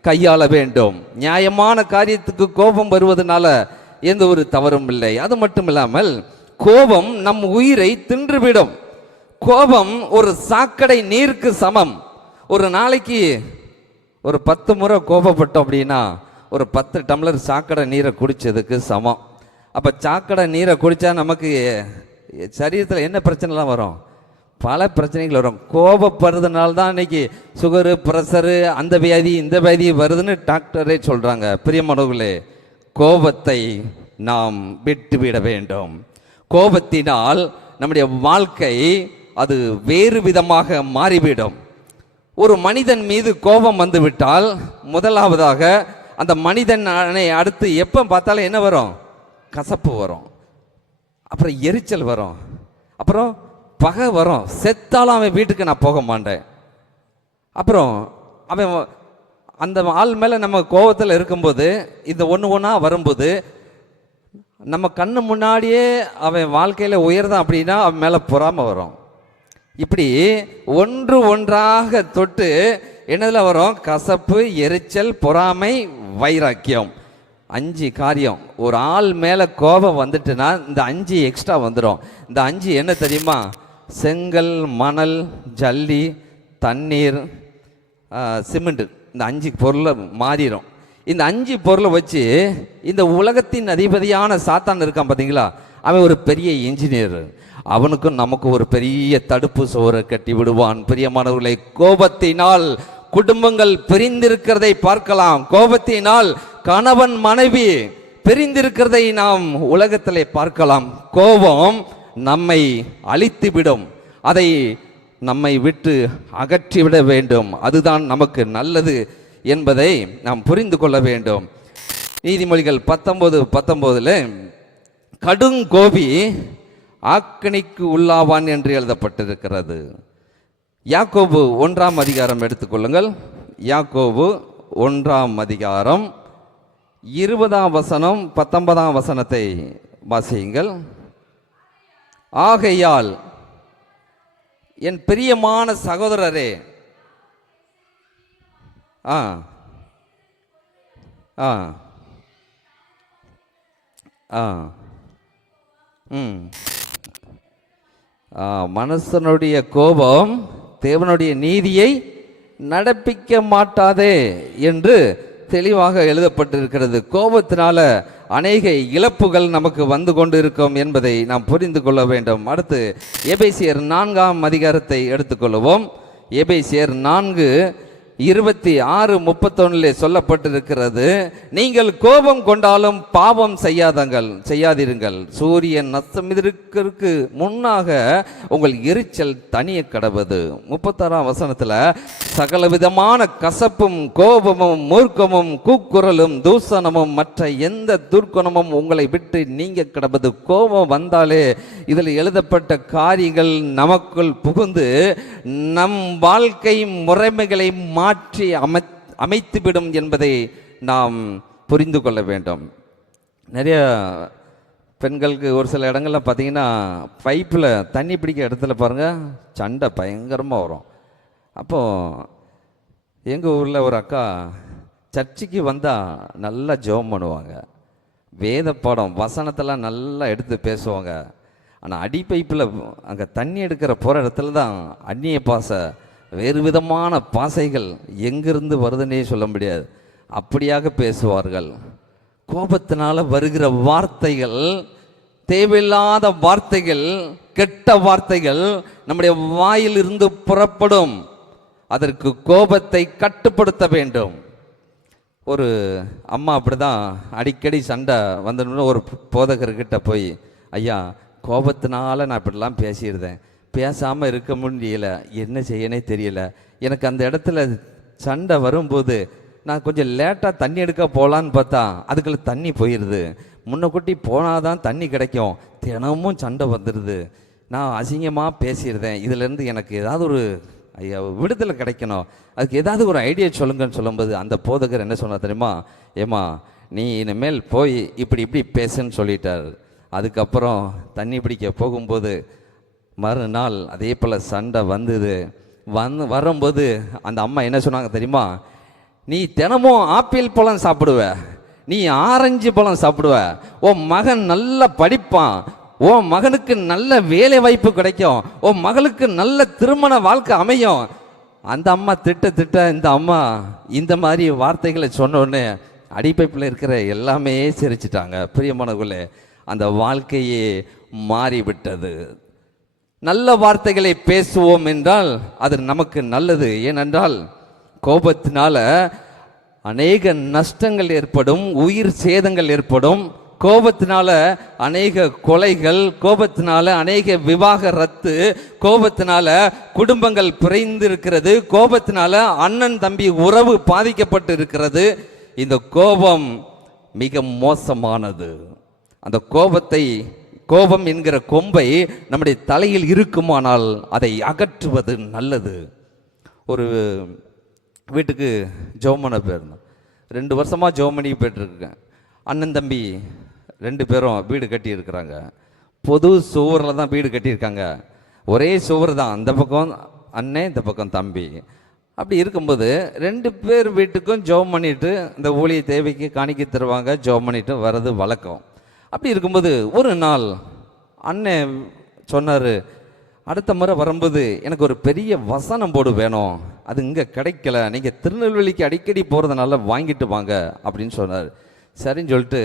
கையாள வேண்டும். நியாயமான காரியத்துக்கு கோபம் வருவதனால எந்த ஒரு தவறும் இல்லை. அது மட்டும் இல்லாமல் கோபம் நம் உயிரை தின்றுவிடும். கோபம் ஒரு சாக்கடை நீருக்கு சமம். ஒரு நாளைக்கு ஒரு 10 முறை கோபப்பட்டோம் அப்படின்னா ஒரு 10 டம்ளர் சாக்கடை நீரை குடித்ததுக்கு சமம். அப்போ சாக்கடை நீரை குடித்தா நமக்கு சரீரத்தில் என்ன பிரச்சனைலாம் வரும்? பல பிரச்சனைகள் வரும். கோபப்படுறதுனால தான் இன்னைக்கு சுகரு, ப்ரெஷரு, அந்த வியாதி இந்த வியாதி வருதுன்னு டாக்டரே சொல்கிறாங்க. பிரியமானவர்களே, கோபத்தை நாம் விட்டுவிட வேண்டும். கோபத்தினால் நம்முடைய வாழ்க்கை அது வேறு விதமாக மாறிவிடும். ஒரு மனிதன் மீது கோபம் வந்துவிட்டால் முதலாவதாக அந்த மனிதனை அடுத்து எப்போ பார்த்தாலும் என்ன வரும்? கசப்பு வரும், அப்புறம் எரிச்சல் வரும், அப்புறம் பகை வரும். செத்தாலும் அவன் வீட்டுக்கு நான் போக மாட்டேன். அப்புறம் அவன் அந்த ஆள் மேலே நம்ம கோபத்தில் இருக்கும்போது இந்த ஒன்றா வரும்போது நம்ம கண்ணு முன்னாடியே அவன் வாழ்க்கையில் உயர்தான் அப்படின்னா அவன் மேலே பொறாமை வரும். இப்படி ஒன்று ஒன்றாக தொட்டு என்னதில் வரும்? கசப்பு, எரிச்சல், பொறாமை, வைராக்கியம். 5 காரியம். ஒரு ஆள் மேலே கோபம் வந்துட்டுன்னா இந்த 5 எக்ஸ்ட்ரா வந்துடும். இந்த 5 என்ன தெரியுமா? செங்கல், மணல், ஜல்லி, தண்ணீர், சிமெண்ட். இந்த 5 பொருளை மாறிடும். இந்த 5 பொருளை வச்சு இந்த உலகத்தின் அதிபதியான சாத்தான் இருக்கான் பார்த்தீங்களா, அவன் ஒரு பெரிய இன்ஜினியர். அவனுக்கும் நமக்கு ஒரு பெரிய தடுப்பு சுவரை கட்டி விடுவான். பிரியமானவர்களை, கோபத்தினால் குடும்பங்கள் பிரிந்திருக்கிறதை பார்க்கலாம். கோபத்தினால் கணவன் மனைவி பிரிந்திருக்கிறதை நாம் உலகத்திலே பார்க்கலாம். கோபம் நம்மை அழித்துவிடும். அதை நம்மை விட்டு அகற்றிவிட வேண்டும். அதுதான் நமக்கு நல்லது என்பதை நாம் புரிந்து கொள்ள வேண்டும். நீதிமொழிகள் 19:19 கடுங்கோபி ஆக்கணிக்கு உள்ளாவான் என்று எழுதப்பட்டிருக்கிறது. யாக்கோபு 1ஆம் அதிகாரம் எடுத்துக்கொள்ளுங்கள். யாக்கோபு 1ஆம் அதிகாரம் 20ஆம் வசனம் 19ஆம் வசனத்தை வாசியுங்கள். ஆகையால் என் பிரியமான சகோதரரே, ஆ ஆ ஆ மனுஷனுடைய கோபம் தேவனுடைய நீதியை நடப்பிக்க மாட்டாதே என்று தெளிவாக எழுதப்பட்டிருக்கிறது. கோபத்தினால அநேக இழப்புகள் நமக்கு வந்து கொண்டு இருக்கும் என்பதை நாம் புரிந்து கொள்ள வேண்டும். அடுத்து எபேசியர் 4ஆம் அதிகாரத்தை எடுத்துக்கொள்வோம். எபேசியர் 4:26-31 சொல்லப்பட்டிருக்கிறது. நீங்கள் கோபம் கொண்டாலும் பாவம் செய்யாதிருங்கள். சூரியன் அஸ்தமிப்பதற்கு முன்னாக உங்கள் எரிச்சல் தனிய கடவது. 36ஆம் வசனத்தில் சகலவிதமான கசப்பும் கோபமும் மூர்க்கமும் கூக்குரலும் தூசணமும் மற்ற எந்த துர்க்குணமும் உங்களை விட்டு நீங்க கடவது. கோபம் வந்தாலே இதில் எழுதப்பட்ட காரியங்கள் நமக்குள் புகுந்து நம் வாழ்க்கை முறைமைகளை மாற்றி அமைத்துவிடும் என்பதை நாம் புரிந்து கொள்ள வேண்டும். நிறைய பெண்களுக்கு ஒரு சில இடங்கள்ல பார்த்தீங்கன்னா பைப்பில் தண்ணி பிடிக்க இடத்துல பாருங்கள் சண்டை பயங்கரமாக வரும். அப்போது எங்கள் ஊரில் ஒரு அக்கா சர்ச்சுக்கு வந்தால் நல்லா ஜெபம் பண்ணுவாங்க, வேத பாடம் வசனத்தெல்லாம் நல்லா எடுத்து பேசுவாங்க. ஆனால் அடிப்பைப்பில் அங்கே தண்ணி எடுக்கிற போகிற இடத்துல தான் அந்நிய பாசை, வேறு விதமான பாசைகள் எங்கிருந்து வருதுன்னே சொல்ல முடியாது, அப்படியாக பேசுவார்கள். கோபத்தினால வருகிற வார்த்தைகள், தேவையில்லாத வார்த்தைகள், கெட்ட வார்த்தைகள் நம்முடைய வாயிலிருந்து புறப்படும். அதற்கு கோபத்தை கட்டுப்படுத்த வேண்டும். ஒரு அம்மா அப்படி தான் அடிக்கடி சண்டை வந்துடணும். ஒரு போதகர்கிட்ட போய், ஐயா கோபத்தினால நான் இப்படிலாம் பேசியிருந்தேன், பேசாமல் இருக்க முடியல, என்ன செய்யனே தெரியல, எனக்கு அந்த இடத்துல சண்டை வரும்போது நான் கொஞ்சம் லேட்டாக தண்ணி எடுக்க போகலான்னு பார்த்தா அதுக்குள்ள தண்ணி போயிடுது, முன்னக்கூட்டி போனாதான் தண்ணி கிடைக்கும், தினமும் சண்டை வந்துடுது, நான் அசிங்கமாக பேசியிருந்தேன், இதிலேருந்து எனக்கு ஏதாவது ஒரு விடுதலை கிடைக்கணும், அதுக்கு ஏதாவது ஒரு ஐடியா சொல்லுங்கன்னு சொல்லும்போது அந்த போதகர் என்ன சொன்னார் தெரியுமா? ஏமா நீ இனிமேல் போய் இப்படி பேசுன்னு சொல்லிட்டார். அதுக்கப்புறம் தண்ணி பிடிக்க போகும்போது மறுநாள் அதே போல் சண்டை வந்தது. வரும்போது அந்த அம்மா என்ன சொன்னாங்க தெரியுமா? நீ தினமும் ஆப்பிள் பழம் சாப்பிடுவ, நீ ஆரஞ்சு பழம் சாப்பிடுவ, உன் மகன் நல்லா படிப்பான், உன் மகனுக்கு நல்ல வேலை வாய்ப்பு கிடைக்கும், உன் மகளுக்கு நல்ல திருமண வாழ்க்கை அமையும். அந்த அம்மா திட்ட இந்த அம்மா இந்த மாதிரி வார்த்தைகளை சொன்னோடனே அடிப்பைப்பில் இருக்கிற எல்லாமே சிரிச்சிட்டாங்க. பிரியமானவர்களே, அந்த வாழ்க்கையே மாறிவிட்டது. நல்ல வார்த்தைகளை பேசுவோம் என்றால் அது நமக்கு நல்லது. ஏனென்றால் கோபத்தினால அநேக நஷ்டங்கள் ஏற்படும், உயிர் சேதங்கள் ஏற்படும். கோபத்தினால அநேக கொலைகள், கோபத்தினால அநேக விவாகரத்து, கோபத்தினால குடும்பங்கள் பிரிந்திருக்கிறது, கோபத்தினால அண்ணன் தம்பி உறவு பாதிக்கப்பட்டு இருக்கிறது. இந்த கோபம் மிக மோசமானது. அந்த கோபம் என்கிற கொம்பை நம்முடைய தலையில் இருக்குமானால் அதை அகற்றுவது நல்லது. ஒரு வீட்டுக்கு ஜெபமணி போயிருந்தோம். 2 வருஷமாக ஜெபமணி போயிட்டுருக்கேன். அண்ணன் தம்பி 2 பேரும் வீடு கட்டி இருக்கிறாங்க. பொது சுவரில் தான் வீடு கட்டியிருக்காங்க. ஒரே சுவர் தான், அந்த பக்கம் அண்ணன், இந்த பக்கம் தம்பி. அப்படி இருக்கும்போது 2 பேர் வீட்டுக்கும் ஜெபம் பண்ணிட்டு இந்த ஊழிய தேவைக்கு காணிக்க தருவாங்க, ஜெபம் பண்ணிட்டு வர்றது வழக்கம். அப்படி இருக்கும்போது ஒரு நாள் அண்ணன் சொன்னார், அடுத்த முறை வரும்போது எனக்கு ஒரு பெரிய வசனம் போர்டு வேணும், அது இங்கே கிடைக்கல, நீங்கள் திருநெல்வேலிக்கு அடிக்கடி போகிறதுனால வாங்கிட்டு வாங்க அப்படின்னு சொன்னார். சரின்னு சொல்லிட்டு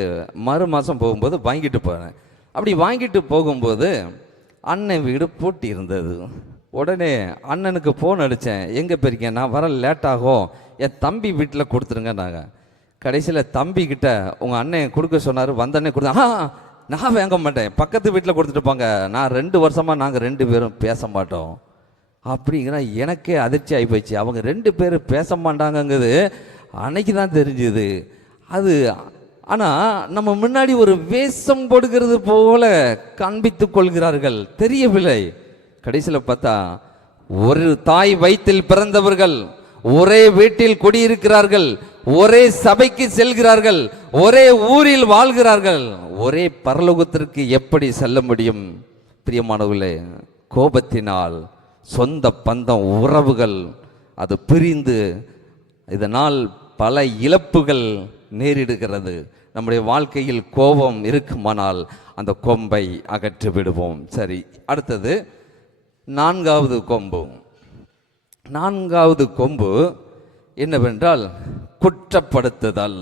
மறு மாதம் போகும்போது வாங்கிட்டு போனேன். அப்படி வாங்கிட்டு போகும்போது அண்ணன் வீடு பூட்டி இருந்தது. உடனே அண்ணனுக்கு ஃபோன் அடித்தேன், எங்கே போயிருக்கேன், நான் வர லேட்டாகும், என் தம்பி வீட்டில் கொடுத்துருங்க. நாங்கள் கடைசியில் தம்பிக்கிட்ட உங்கள் அண்ணன் கொடுக்க சொன்னார், வந்தண்ணே கொடுத்தா, நான் வாங்க மாட்டேன், பக்கத்து வீட்டில் கொடுத்துட்டுப்பாங்க, நான் 2 வருஷமாக நாங்கள் 2 பேரும் பேச மாட்டோம் அப்படிங்கிற எனக்கே அதிர்ச்சி ஆகி போச்சு. அவங்க 2 பேரும் பேச மாட்டாங்கங்கிறது அன்னைக்கு தான் தெரிஞ்சுது. அது ஆனால் நம்ம முன்னாடி ஒரு வேஷம் போடுகிறது போல காண்பித்து கொள்கிறார்கள், தெரியவில்லை. கடைசியில் பார்த்தா ஒரு தாய் வயிற்றில் பிறந்தவர்கள், ஒரே வீட்டில் குடியிருக்கிறார்கள், ஒரே சபைக்கு செல்கிறார்கள், ஒரே ஊரில் வாழ்கிறார்கள், ஒரே பரலோகத்திற்கு எப்படி செல்ல முடியும்? பிரியமானவர்களே, கோபத்தினால் சொந்த பந்தம் உறவுகள் அது பிரிந்து இதனால் பல இழப்புகள் நேரிடுகிறது. நம்முடைய வாழ்க்கையில் கோபம் இருக்குமானால் அந்த கொம்பை அகற்றி விடுவோம். சரி, அடுத்தது 4வது கொம்பு. 4வது கொம்பு என்னவென்றால் குற்றப்படுத்துதல்.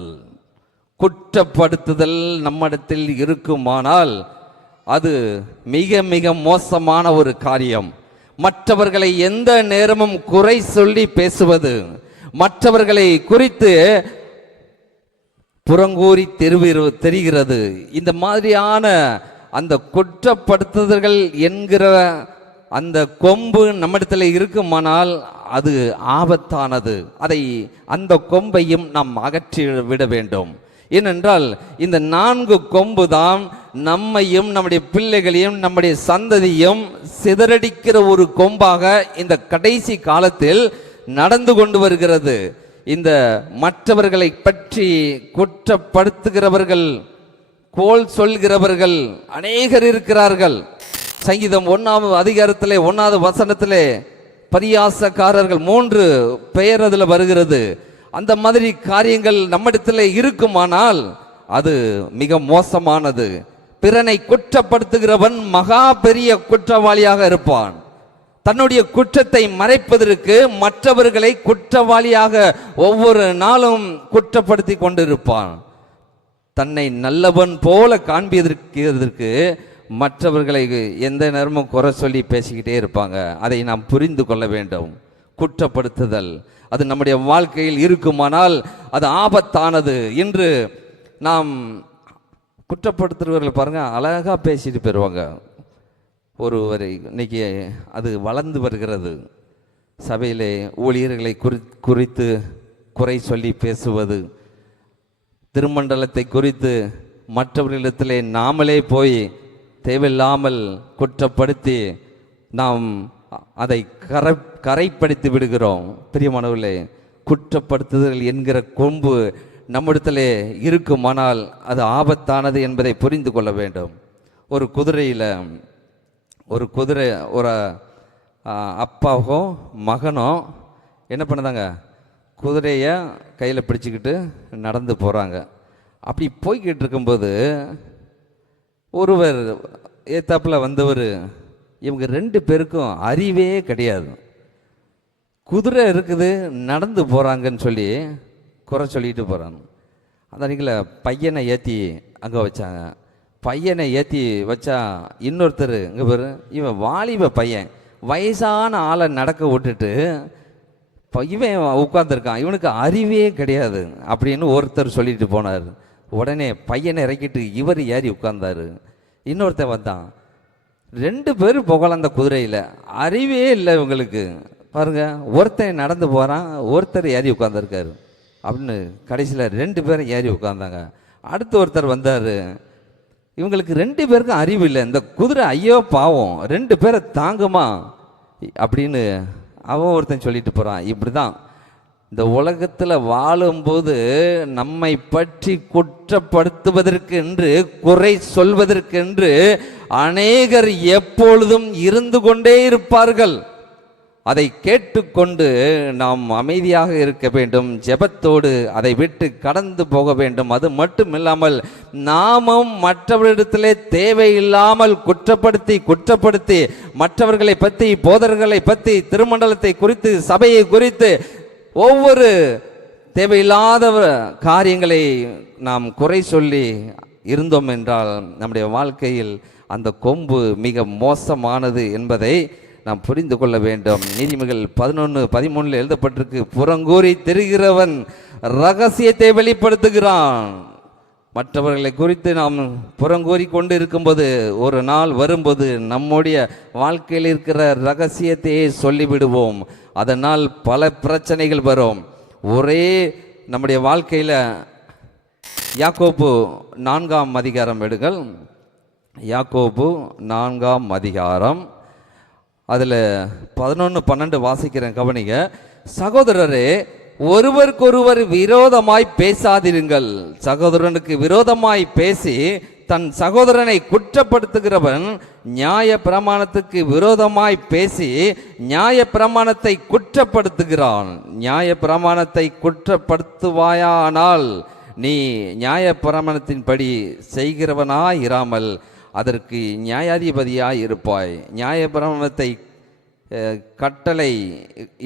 குற்றப்படுத்துதல் நம்மிடத்தில் இருக்குமானால் அது மிக மிக மோசமான ஒரு காரியம். மற்றவர்களை எந்த நேரமும் குறை சொல்லி பேசுவது, மற்றவர்களை குறித்து புறங்கூறி தெரிகிறது. இந்த மாதிரியான அந்த குற்றப்படுத்துதல்கள் என்கிற அந்த கொம்பு நம்மிடத்தில் இருக்குமானால் அது ஆபத்தானது. அந்த கொம்பையும் நாம் அகற்றி விட வேண்டும். ஏனென்றால் இந்த 4 கொம்பு தான் நம்மையும் நம்முடைய பிள்ளைகளையும் நம்முடைய சந்ததியும் சிதறடிக்கிற ஒரு கொம்பாக இந்த கடைசி காலத்தில் நடந்து கொண்டு வருகிறது. இந்த மற்றவர்களை பற்றி குற்றப்படுத்துகிறவர்கள், கோல் சொல்கிறவர்கள் அநேகர் இருக்கிறார்கள். சங்கீதம் 1ஆம் அதிகாரத்திலே 1வது வசனத்திலே பரியாசக்காரர்கள் 3 பெயர் அதில் வருகிறது. அந்த மாதிரி காரியங்கள் நம்மிடத்தில் இருக்குமானால் அது மிக மோசமானது. பிறனை குற்றப்படுத்துகிறவன் மகா பெரிய குற்றவாளியாக இருப்பான். தன்னுடைய குற்றத்தை மறைப்பதற்கு மற்றவர்களை குற்றவாளியாக ஒவ்வொரு நாளும் குற்றப்படுத்தி கொண்டிருப்பான். தன்னை நல்லவன் போல காண்பியதற்கு மற்றவர்களை எந்த நேரமும் குறை சொல்லி பேசிக்கிட்டே இருப்பாங்க. அதை நாம் புரிந்து கொள்ள வேண்டும். குற்றப்படுத்துதல் அது நம்முடைய வாழ்க்கையில் இருக்குமானால் அது ஆபத்தானது. இன்று நாம் குற்றப்படுத்துகிறவர்கள் பாருங்க, அழகா பேசிட்டு போயிடுவாங்க. ஒருவரை இன்னைக்கு அது வளர்ந்து வருகிறது. சபையிலே ஊழியர்களை குறித்து குறை சொல்லி பேசுவது, திருமண்டலத்தை குறித்து மற்றவர்களிடத்திலே நாமளே போய் தேவையில்லாமல் குற்றப்படுத்தி நாம் அதை கரைப்படுத்தி விடுகிறோம். பிரியமானவர்களே, குற்றப்படுத்துதல் என்கிற கொம்பு நம்மிடத்திலே இருக்குமானால் அது ஆபத்தானது என்பதை புரிந்து கொள்ள வேண்டும். ஒரு குதிரை ஒரு அப்பாவோ மகனோ என்ன பண்ணுதாங்க, குதிரையை கையில் பிடிச்சிக்கிட்டு நடந்து போகிறாங்க. அப்படி போய்கிட்டு இருக்கும்போது ஒருவர் ஏத்தாப்பில் வந்தவர், இவங்க 2 பேருக்கும் அறிவே கிடையாது, குதிரை இருக்குது நடந்து போகிறாங்கன்னு சொல்லி குறை சொல்லிட்டு போகிறாங்க. அந்த அன்றைக்கில் பையனை ஏற்றி அங்கே வச்சாங்க. பையனை ஏற்றி வச்சா இன்னொருத்தர், இங்கே பேர் இவன் வாலிப பையன், வயசான ஆளை நடக்க விட்டுட்டு இவன் உட்காந்துருக்கான், இவனுக்கு அறிவே கிடையாது அப்படின்னு ஒருத்தர் சொல்லிட்டு போனார். உடனே பையனை இறக்கிட்டு இவர் ஏறி உட்கார்ந்தார். இன்னொருத்தன் வந்தான். 2 பேரும் போகலாம் அந்த குதிரையில், அறிவே இல்லை இவங்களுக்கு. பாருங்க, ஒருத்தன் நடந்து போகிறான், ஒருத்தர் ஏறி உட்காந்துருக்காரு அப்படின்னு. கடைசியில் 2 பேரும் ஏறி உட்காந்தாங்க. அடுத்து ஒருத்தர் வந்தார். இவங்களுக்கு 2 பேருக்கும் அறிவு இல்லை. இந்த குதிரை ஐயோ பாவம் 2 பேரை தாங்குமா அப்படின்னு அவன் ஒருத்தன் சொல்லிட்டு போகிறான். இப்படி தான் இந்த உலகத்தில் வாழும்போது நம்மை பற்றி குற்றப்படுத்துவதற்கு என்று, குறை சொல்வதற்கென்று அநேகர் எப்பொழுதும் இருந்து கொண்டே இருப்பார்கள். அதை கேட்டுக்கொண்டு நாம் அமைதியாக இருக்க வேண்டும், ஜெபத்தோடு அதை விட்டு கடந்து போக வேண்டும். அது மட்டும் இல்லாமல் நாமும் மற்றவர்களிடத்திலே தேவையில்லாமல் குற்றப்படுத்தி மற்றவர்களை பற்றி, போதர்களை பற்றி, திருமண்டலத்தை குறித்து, சபையை குறித்து ஒவ்வொரு தேவையில்லாத காரியங்களை நாம் குறை சொல்லி இருந்தோம் என்றால் நம்முடைய வாழ்க்கையில் அந்த கொம்பு மிக மோசமானது என்பதை நாம் புரிந்து கொள்ள வேண்டும். நீதிமொழிகள் 11:13 எழுதப்பட்டிருக்கு, புறங்கூறி தெரிகிறவன் ரகசியத்தை வெளிப்படுத்துகிறான். மற்றவர்களை குறித்து நாம் புறங்கூறி கொண்டு இருக்கும்போது ஒரு நாள் வரும்போது நம்முடைய வாழ்க்கையில் இருக்கிற ரகசியத்தையே சொல்லிவிடுவோம். அதனால் பல பிரச்சனைகள் வரும். ஒரே நம்முடைய வாழ்க்கையில் யாக்கோபு 4ஆம் அதிகாரம் எடுங்கள். யாக்கோபு 4ஆம் அதிகாரம் அதில் 11, 12 வாசிக்கிறேன், கவனிங்க. சகோதரரே, ஒருவருக்கொருவர் விரோதமாய் பேசாதிருங்கள். சகோதரனுக்கு விரோதமாய் பேசி தன் சகோதரனை குற்றப்படுத்துகிறவன் நியாய பிரமாணத்துக்கு விரோதமாய் பேசி நியாய பிரமாணத்தை குற்றப்படுத்துகிறான். நியாய பிரமாணத்தை குற்றப்படுத்துவாயானால் நீ நியாய பிரமாணத்தின்படி செய்கிறவனாய் இராமல் அதற்கு நியாயாதிபதியாய் இருப்பாய். நியாய பிரமாணத்தை கட்டளை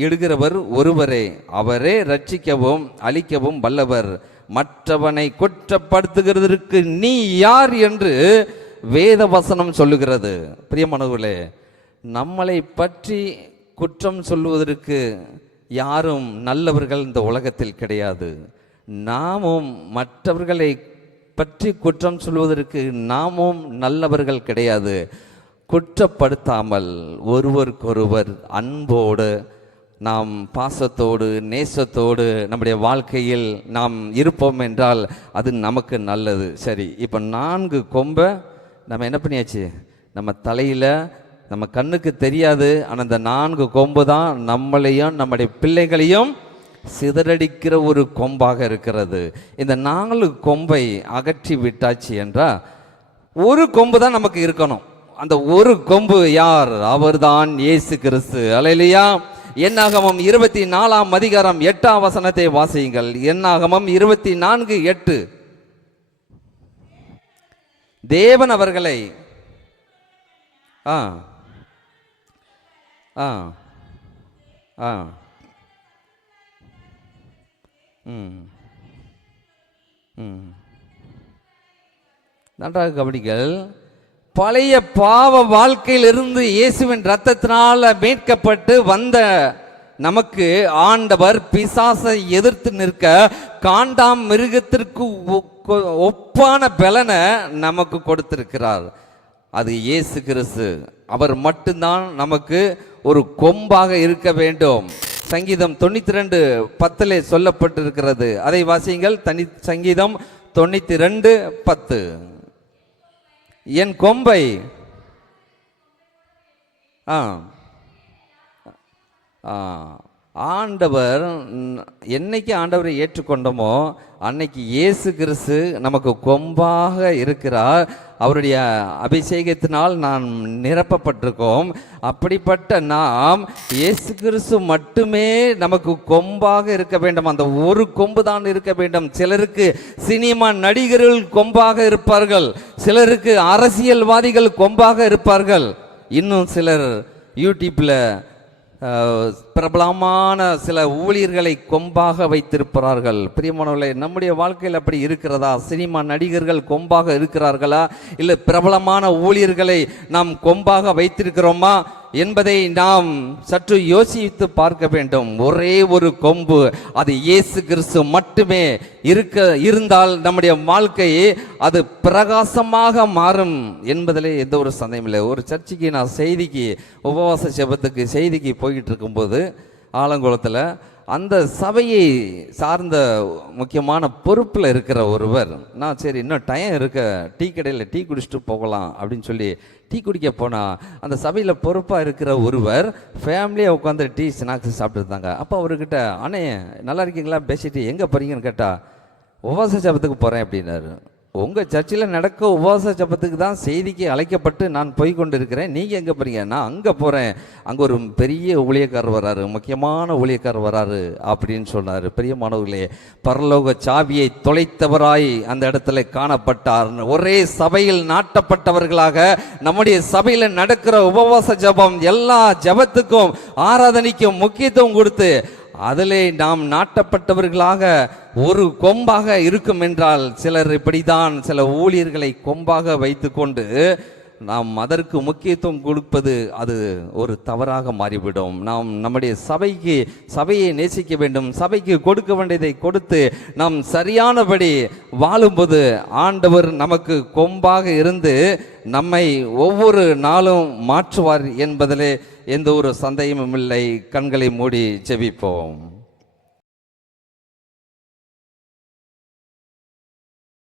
இடுகிறவர் ஒருவரே, அவரே ரட்சிக்கவும் அழிக்கவும் வல்லவர். மற்றவனை குற்றப்படுத்துகிறதற்கு நீ யார் என்று வேத வசனம் சொல்லுகிறது. பிரியமானவர்களே, நம்மளை பற்றி குற்றம் சொல்லுவதற்கு யாரும் நல்லவர்கள் இந்த உலகத்தில் கிடையாது. நாமும் மற்றவர்களை பற்றி குற்றம் சொல்வதற்கு நாமும் நல்லவர்கள் கிடையாது. குற்றப்படுத்தாமல் ஒருவருக்கொருவர் அன்போடு நாம் பாசத்தோடு நேசத்தோடு நம்முடைய வாழ்க்கையில் நாம் இருப்போம் என்றால் அது நமக்கு நல்லது. சரி, இப்போ 4 கொம்பை நம்ம என்ன பண்ணியாச்சு? நம்ம தலையில் நம்ம கண்ணுக்கு தெரியாது, ஆனால் அந்த 4 கொம்பு தான் நம்மளையும் நம்முடைய பிள்ளைகளையும் சிதறடிக்கிற ஒரு கொம்பாக இருக்கிறது. இந்த 4 கொம்பை அகற்றி விட்டாச்சு என்றால் ஒரு கொம்பு தான் நமக்கு இருக்கணும். அந்த ஒரு கொம்பு யார்? அவர்தான் இயேசு கிறிஸ்து. அல்லேலூயா. என்னாகமம் 24ஆம் அதிகாரம் 8ஆம் வசனத்தை வாசியுங்கள். என்னாகமம் 24:8. தேவன் அவர்களை நன்றாக கவனிங்கள். பழைய பாவ வாழ்க்கையிலிருந்து இயேசுவின் இரத்தத்தினால மீட்கப்பட்டு வந்த நமக்கு ஆண்டவர் பிசாசை எதிர்த்து நிற்க காண்டாம் மிருகத்திற்கு ஒப்பான பலனை நமக்கு கொடுத்திருக்கிறார். அது இயேசு கிறிஸ்து. அவர் மட்டும்தான் நமக்கு ஒரு கொம்பாக இருக்க வேண்டும். சங்கீதம் 92:10 சொல்லப்பட்டிருக்கிறது. அதை வாசியுங்கள். சங்கீதம் 92:10. என் கொம்பை ஆண்டவர் என்னைக்கு ஆண்டவரை ஏற்றுக்கொண்டோமோ அன்னைக்கு இயேசு கிறிஸ்து நமக்கு கொம்பாக இருக்கிறார். அவருடைய அபிஷேகத்தினால் நாம் நிரப்பப்பட்டிருக்கோம். அப்படிப்பட்ட நாம் இயேசு கிறிஸ்து மட்டுமே நமக்கு கொம்பாக இருக்க வேண்டும். அந்த ஒரு கொம்பு தான் இருக்க வேண்டும். சிலருக்கு சினிமா நடிகர்கள் கொம்பாக இருப்பார்கள், சிலருக்கு அரசியல்வாதிகள் கொம்பாக இருப்பார்கள், இன்னும் சிலர் யூடியூப்ல பிரபலமான சில ஊழியர்களை கொம்பாக வைத்திருப்பார்கள். பிரியமானவர்களே, நம்முடைய வாழ்க்கையில் அப்படி இருக்கிறதா? சினிமா நடிகர்கள் கொம்பாக இருக்கிறார்களா, இல்லை பிரபலமான ஊழியர்களை நாம் கொம்பாக வைத்திருக்கிறோமா என்பதை நாம் சற்று யோசித்து பார்க்க வேண்டும். ஒரே ஒரு கொம்பு, அது இயேசு கிறிஸ்து மட்டுமே இருந்தால் நம்முடைய வாழ்க்கையை அது பிரகாசமாக மாறும் என்பதில் எந்த ஒரு சந்தேகம் இல்லை. ஒரு சர்ச்சைக்கு நான் உபவாச ஜெபத்துக்கு செய்திக்கு போய்கிட்டு இருக்கும்போது ஆலங்குளத்தில் அந்த சபையை சார்ந்த முக்கியமான பொறுப்பில் இருக்கிற ஒருவர், நான் சரி இன்னும் டைம் இருக்க டீ கடையில் டீ குடிச்சிட்டு போகலாம் அப்படின்னு சொல்லி டீ குடிக்க போனால் அந்த சபையில் பொறுப்பாக இருக்கிற ஒருவர் ஃபேமிலியாக உட்காந்து டீ ஸ்நாக்ஸ் சாப்பிட்டு இருந்தாங்க. அப்போ அவர்கிட்ட, அண்ணே நல்லா இருக்கீங்களா பேசிட்டு எங்கே போகிறீங்கன்னு கேட்டால், உபவாச ஜபத்துக்கு போகிறேன் அப்படின்னாரு. உங்கள் சர்ச்சில் நடக்க உபவாச ஜபத்துக்கு தான் செய்திக்கு அழைக்கப்பட்டு நான் போய் கொண்டு இருக்கிறேன், நீங்கள் எங்கே போகிறீங்க? நான் அங்கே போகிறேன், அங்கே ஒரு பெரிய ஊழியக்காரர் வராரு, முக்கியமான ஊழியக்காரர் வராரு அப்படின்னு சொன்னார். பிரியமானவர்களே, பரலோக சாவியை தொலைத்தவராய் அந்த இடத்துல காணப்பட்டார். ஒரே சபையில் நாட்டப்பட்டவர்களாக நம்முடைய சபையில் நடக்கிற உபவாச ஜபம் எல்லா ஜபத்துக்கும் ஆராதனைக்கும் முக்கியத்துவம் கொடுத்து அதிலே நாம் நாட்டப்பட்டவர்களாக ஒரு கொம்பாக இருக்கும் என்றால், சிலர் இப்படித்தான் சில ஊழியர்களை கொம்பாக வைத்து கொண்டு நாம் அதற்கு முக்கியத்துவம் கொடுப்பது அது ஒரு தவறாக மாறிவிடும். நாம் நம்முடைய சபையை நேசிக்க வேண்டும். சபைக்கு கொடுக்க வேண்டியதை கொடுத்து நாம் சரியானபடி வாழும்போது ஆண்டவர் நமக்கு கொம்பாக இருந்து நம்மை ஒவ்வொரு நாளும் மாற்றுவார் என்பதிலே எந்த ஒரு சந்தேகமும் இல்லை. கண்களை மூடி ஜெபிப்போம்.